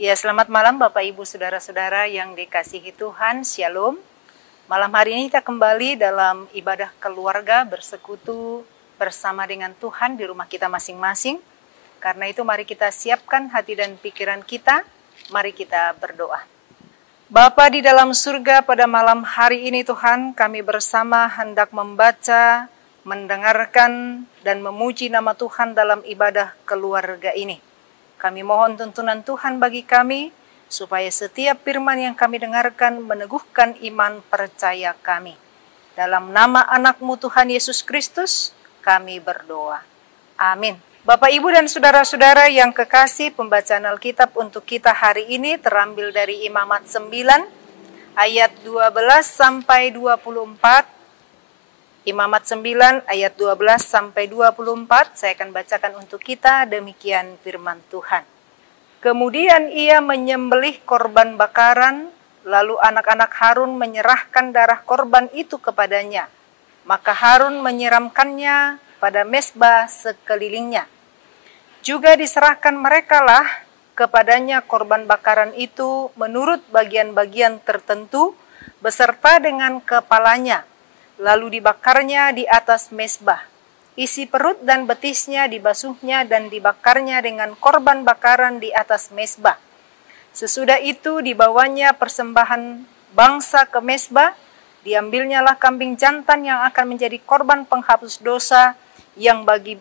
Ya, selamat malam Bapak Ibu Saudara-saudara yang dikasihi Tuhan, Shalom. Malam hari ini kita kembali dalam ibadah keluarga bersekutu bersama dengan Tuhan di rumah kita masing-masing. Karena itu mari kita siapkan hati dan pikiran kita, mari kita berdoa. Bapa di dalam surga, pada malam hari ini Tuhan, kami bersama hendak membaca, mendengarkan, dan memuji nama Tuhan dalam ibadah keluarga ini. Kami mohon tuntunan Tuhan bagi kami, supaya setiap firman yang kami dengarkan meneguhkan iman percaya kami. Dalam nama anak-Mu Tuhan Yesus Kristus, kami berdoa. Amin. Bapak, Ibu, dan saudara-saudara yang kekasih, pembacaan Alkitab untuk kita hari ini terambil dari Imamat 9, ayat 12 sampai 24. Imamat 9 ayat 12 sampai 24, saya akan bacakan untuk kita, demikian firman Tuhan. Kemudian ia menyembelih korban bakaran, lalu anak-anak Harun menyerahkan darah korban itu kepadanya. Maka Harun menyiramkannya pada mezbah sekelilingnya. Juga diserahkan merekalah kepadanya korban bakaran itu menurut bagian-bagian tertentu, beserta dengan kepalanya. Lalu dibakarnya di atas mezbah. Isi perut dan betisnya dibasuhnya dan dibakarnya dengan korban bakaran di atas mezbah. Sesudah itu dibawanya persembahan bangsa ke mezbah. Diambilnyalah kambing jantan yang akan menjadi korban penghapus dosa yang bagi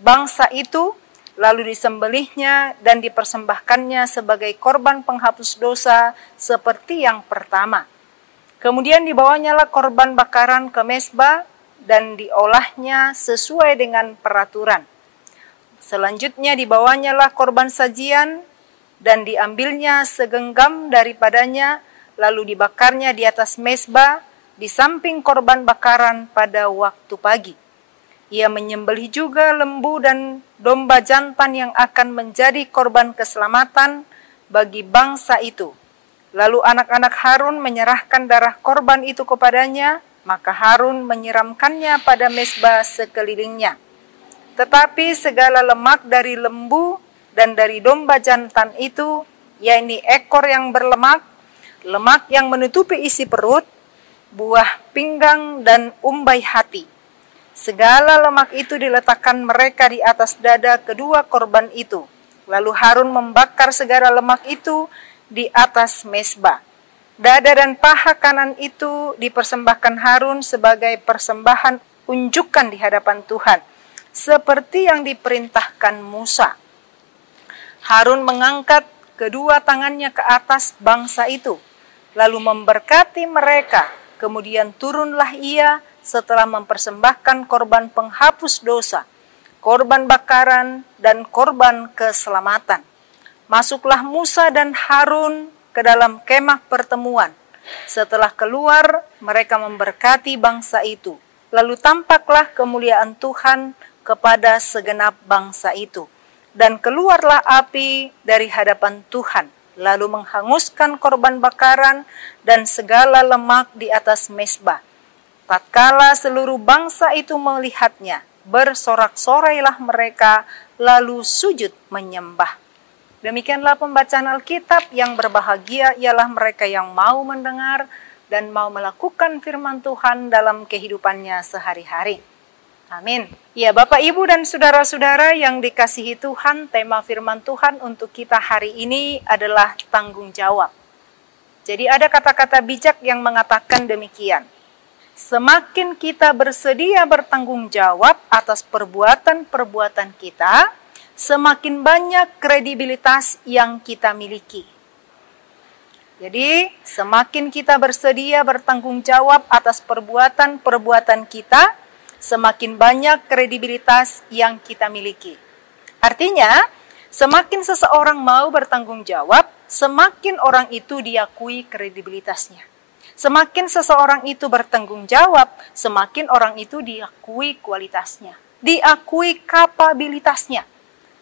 bangsa itu. Lalu disembelihnya dan dipersembahkannya sebagai korban penghapus dosa seperti yang pertama. Kemudian dibawanyalah korban bakaran ke mezbah dan diolahnya sesuai dengan peraturan. Selanjutnya dibawanyalah korban sajian dan diambilnya segenggam daripadanya, lalu dibakarnya di atas mezbah di samping korban bakaran pada waktu pagi. Ia menyembelih juga lembu dan domba jantan yang akan menjadi korban keselamatan bagi bangsa itu. Lalu anak-anak Harun menyerahkan darah korban itu kepadanya, maka Harun menyiramkannya pada mezbah sekelilingnya. Tetapi segala lemak dari lembu dan dari domba jantan itu, yakni ekor yang berlemak, lemak yang menutupi isi perut, buah pinggang dan umbai hati. Segala lemak itu diletakkan mereka di atas dada kedua korban itu. Lalu Harun membakar segala lemak itu di atas mezbah. Dada dan paha kanan itu dipersembahkan Harun sebagai persembahan unjukan di hadapan Tuhan, seperti yang diperintahkan Musa. Harun mengangkat kedua tangannya ke atas bangsa itu, lalu memberkati mereka. Kemudian turunlah ia setelah mempersembahkan korban penghapus dosa, korban bakaran, dan korban keselamatan. Masuklah Musa dan Harun ke dalam kemah pertemuan. Setelah keluar, mereka memberkati bangsa itu. Lalu tampaklah kemuliaan Tuhan kepada segenap bangsa itu. Dan keluarlah api dari hadapan Tuhan, lalu menghanguskan korban bakaran dan segala lemak di atas mezbah. Tatkala seluruh bangsa itu melihatnya, bersorak-sorailah mereka, lalu sujud menyembah. Demikianlah pembacaan Alkitab. Yang berbahagia ialah mereka yang mau mendengar dan mau melakukan firman Tuhan dalam kehidupannya sehari-hari. Amin. Ya, Bapak, Ibu, dan saudara-saudara yang dikasihi Tuhan, tema firman Tuhan untuk kita hari ini adalah tanggung jawab. Jadi ada kata-kata bijak yang mengatakan demikian. Semakin kita bersedia bertanggung jawab atas perbuatan-perbuatan kita, semakin banyak kredibilitas yang kita miliki. Jadi, semakin kita bersedia bertanggung jawab atas perbuatan-perbuatan kita, semakin banyak kredibilitas yang kita miliki. Artinya, semakin seseorang mau bertanggung jawab, semakin orang itu diakui kredibilitasnya. Semakin seseorang itu bertanggung jawab, semakin orang itu diakui kualitasnya, diakui kapabilitasnya.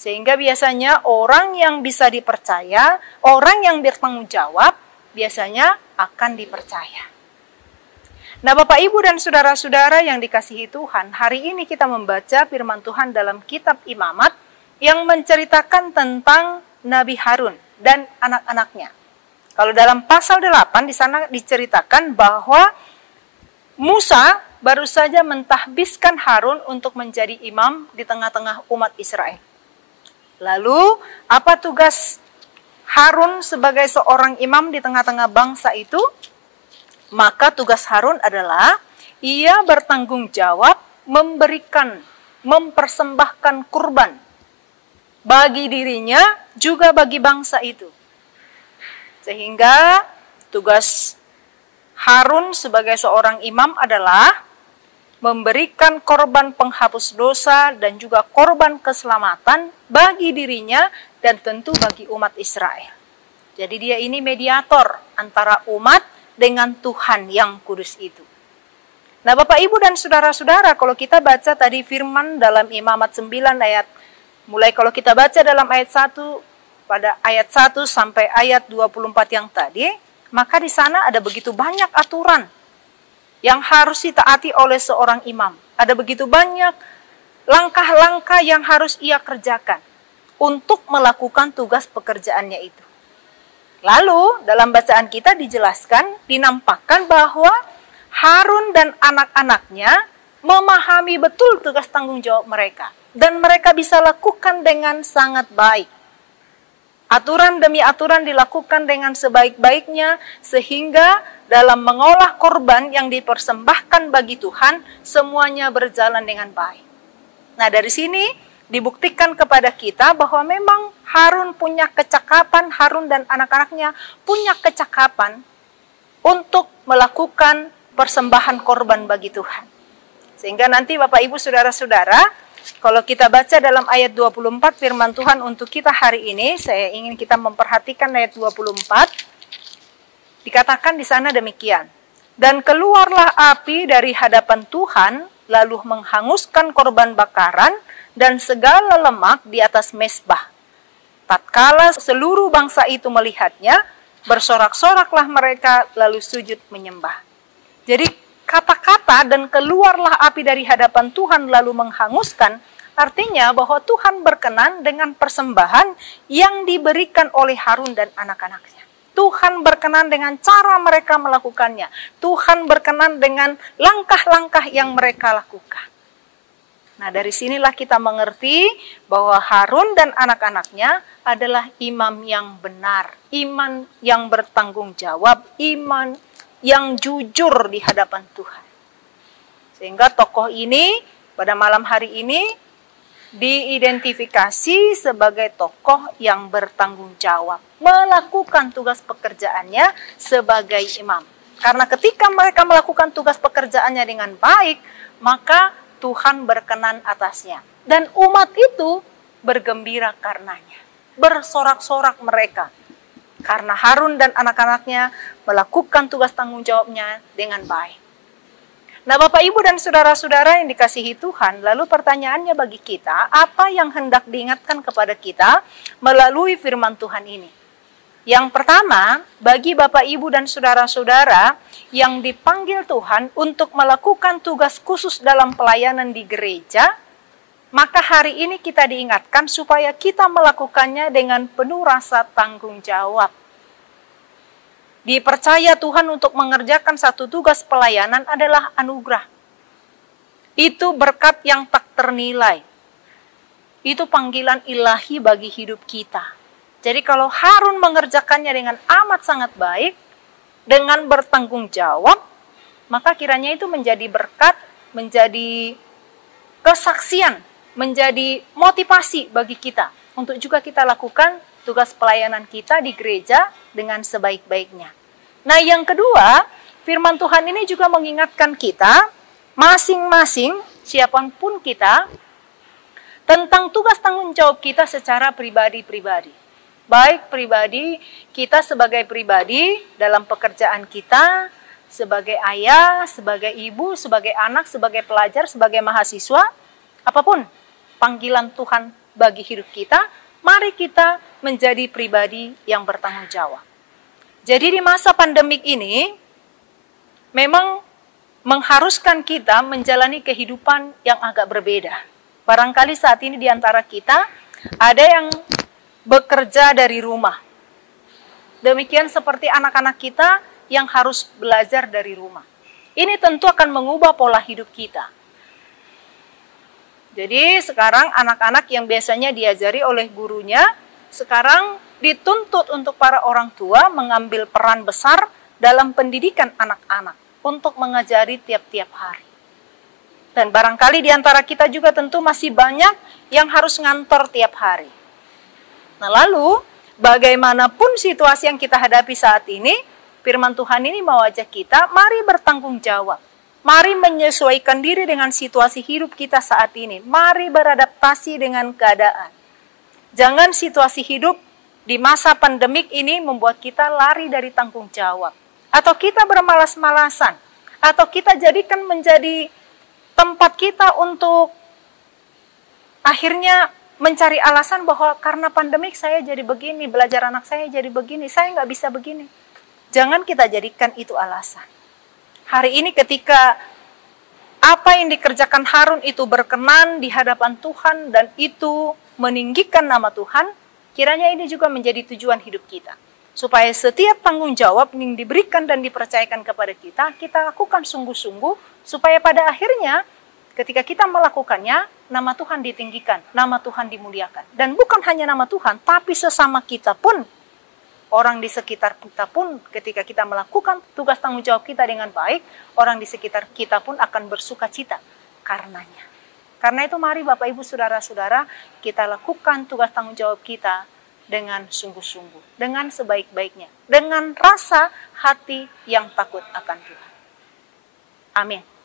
Sehingga biasanya orang yang bisa dipercaya, orang yang bertanggung jawab, biasanya akan dipercaya. Nah, Bapak, Ibu, dan saudara-saudara yang dikasihi Tuhan, hari ini kita membaca firman Tuhan dalam kitab Imamat yang menceritakan tentang Nabi Harun. dan anak-anaknya. Kalau dalam pasal 8 di sana diceritakan bahwa Musa baru saja mentahbiskan Harun untuk menjadi imam di tengah-tengah umat Israel. Lalu, apa tugas Harun sebagai seorang imam di tengah-tengah bangsa itu? Maka tugas Harun adalah ia bertanggung jawab mempersembahkan kurban bagi dirinya juga bagi bangsa itu. Sehingga tugas Harun sebagai seorang imam adalah memberikan korban penghapus dosa dan juga korban keselamatan bagi dirinya dan tentu bagi umat Israel. Jadi dia ini mediator antara umat dengan Tuhan yang kudus itu. Nah, Bapak Ibu dan saudara-saudara, kalau kita baca tadi firman dalam Imamat 9 ayat, mulai kalau kita baca dalam ayat 1, pada ayat 1 sampai ayat 24 yang tadi, maka di sana ada begitu banyak aturan yang harus ditaati oleh seorang imam. Ada begitu banyak langkah-langkah yang harus ia kerjakan untuk melakukan tugas pekerjaannya itu. Lalu dalam bacaan kita dijelaskan, dinampakkan bahwa Harun dan anak-anaknya memahami betul tugas tanggung jawab mereka. Dan mereka bisa lakukan dengan sangat baik. Aturan demi aturan dilakukan dengan sebaik-baiknya, sehingga dalam mengolah korban yang dipersembahkan bagi Tuhan, semuanya berjalan dengan baik. Nah, dari sini dibuktikan kepada kita bahwa memang Harun punya kecakapan, Harun dan anak-anaknya punya kecakapan untuk melakukan persembahan korban bagi Tuhan. Sehingga nanti Bapak Ibu Saudara-saudara, kalau kita baca dalam ayat 24 firman Tuhan untuk kita hari ini, saya ingin kita memperhatikan ayat 24. Dikatakan di sana demikian. Dan keluarlah api dari hadapan Tuhan, lalu menghanguskan korban bakaran dan segala lemak di atas mezbah. Tatkala seluruh bangsa itu melihatnya, bersorak-soraklah mereka lalu sujud menyembah. Jadi kata-kata dan keluarlah api dari hadapan Tuhan lalu menghanguskan, artinya bahwa Tuhan berkenan dengan persembahan yang diberikan oleh Harun dan anak-anaknya. Tuhan berkenan dengan cara mereka melakukannya. Tuhan berkenan dengan langkah-langkah yang mereka lakukan. Nah, dari sinilah kita mengerti bahwa Harun dan anak-anaknya adalah imam yang benar, iman yang bertanggung jawab, iman yang jujur di hadapan Tuhan. Sehingga tokoh ini pada malam hari ini diidentifikasi sebagai tokoh yang bertanggung jawab, melakukan tugas pekerjaannya sebagai imam. Karena ketika mereka melakukan tugas pekerjaannya dengan baik, maka Tuhan berkenan atasnya. Dan umat itu bergembira karenanya. Bersorak-sorak mereka. Karena Harun dan anak-anaknya melakukan tugas tanggung jawabnya dengan baik. Nah, Bapak Ibu dan saudara-saudara yang dikasihi Tuhan, lalu pertanyaannya bagi kita, apa yang hendak diingatkan kepada kita melalui firman Tuhan ini? Yang pertama, bagi Bapak Ibu dan saudara-saudara yang dipanggil Tuhan untuk melakukan tugas khusus dalam pelayanan di gereja, maka hari ini kita diingatkan supaya kita melakukannya dengan penuh rasa tanggung jawab. Dipercaya Tuhan untuk mengerjakan satu tugas pelayanan adalah anugerah. Itu berkat yang tak ternilai. Itu panggilan ilahi bagi hidup kita. Jadi kalau Harun mengerjakannya dengan amat sangat baik, dengan bertanggung jawab, maka kiranya itu menjadi berkat, menjadi kesaksian, menjadi motivasi bagi kita untuk juga kita lakukan tugas pelayanan kita di gereja dengan sebaik-baiknya. Nah, yang kedua, firman Tuhan ini juga mengingatkan kita, masing-masing, siapapun kita, tentang tugas tanggung jawab kita secara pribadi-pribadi. Baik pribadi, kita sebagai pribadi dalam pekerjaan kita, sebagai ayah, sebagai ibu, sebagai anak, sebagai pelajar, sebagai mahasiswa, apapun panggilan Tuhan bagi hidup kita, mari kita menjadi pribadi yang bertanggung jawab. Jadi di masa pandemik ini, memang mengharuskan kita menjalani kehidupan yang agak berbeda. Barangkali saat ini di antara kita, ada yang bekerja dari rumah. Demikian seperti anak-anak kita yang harus belajar dari rumah. Ini tentu akan mengubah pola hidup kita. Jadi sekarang anak-anak yang biasanya diajari oleh gurunya, sekarang dituntut untuk para orang tua mengambil peran besar dalam pendidikan anak-anak untuk mengajari tiap-tiap hari. Dan barangkali di antara kita juga tentu masih banyak yang harus ngantor tiap hari. Nah lalu, bagaimanapun situasi yang kita hadapi saat ini, firman Tuhan ini mau ajak kita, mari bertanggung jawab. Mari menyesuaikan diri dengan situasi hidup kita saat ini. Mari beradaptasi dengan keadaan. Jangan situasi hidup di masa pandemik ini membuat kita lari dari tanggung jawab. Atau kita bermalas-malasan. Atau kita jadikan menjadi tempat kita untuk akhirnya mencari alasan bahwa karena pandemik saya jadi begini, belajar anak saya jadi begini, saya nggak bisa begini. Jangan kita jadikan itu alasan. Hari ini ketika apa yang dikerjakan Harun itu berkenan di hadapan Tuhan dan itu meninggikan nama Tuhan, kiranya ini juga menjadi tujuan hidup kita. Supaya setiap tanggung jawab yang diberikan dan dipercayakan kepada kita, kita lakukan sungguh-sungguh, supaya pada akhirnya ketika kita melakukannya, nama Tuhan ditinggikan, nama Tuhan dimuliakan. Dan bukan hanya nama Tuhan, tapi sesama kita pun, orang di sekitar kita pun, ketika kita melakukan tugas tanggung jawab kita dengan baik, orang di sekitar kita pun akan bersuka cita karenanya. Karena itu mari Bapak Ibu Saudara-saudara, kita lakukan tugas tanggung jawab kita dengan sungguh-sungguh, dengan sebaik-baiknya, dengan rasa hati yang takut akan Tuhan. Amin.